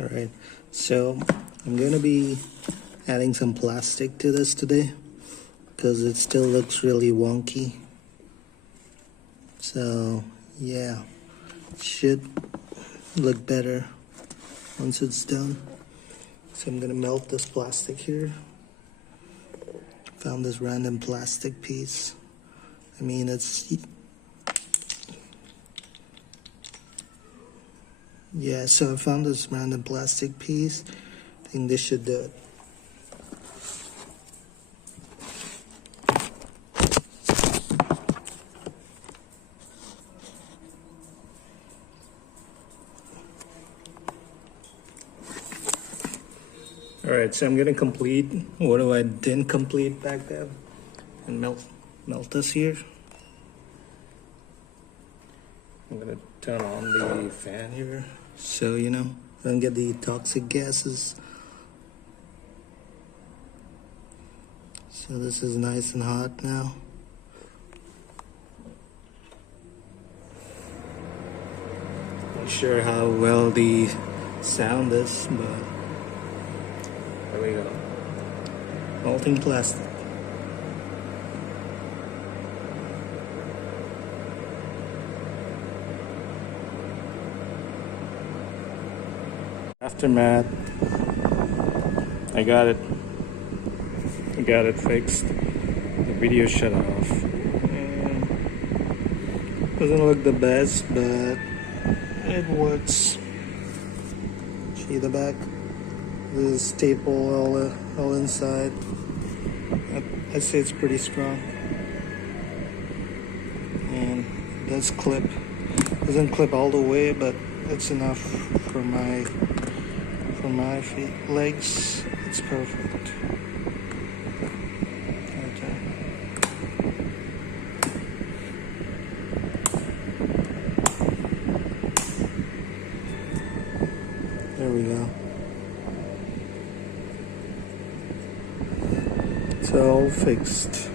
Alright, so I'm gonna be adding some plastic to this today because it still looks really wonky. So yeah, it should look better once it's done. So I'm gonna melt this plastic here. Found this random plastic piece. I mean, yeah, so I found this random plastic piece. I think this should do it. Alright, so I'm gonna complete what I didn't complete back then and melt this here. I'm gonna turn on the fan here so I don't get the toxic gases. So this is nice and hot now. Not sure how well the sound is, but there we go. Melting plastic. Aftermath. I got it fixed. The video shut off. And doesn't look the best, but it works. See the back? This is staple all inside. I'd say it's pretty strong. And it does clip. Doesn't clip all the way, but it's enough for my feet, legs. It's perfect. Okay. There we go. It's all fixed.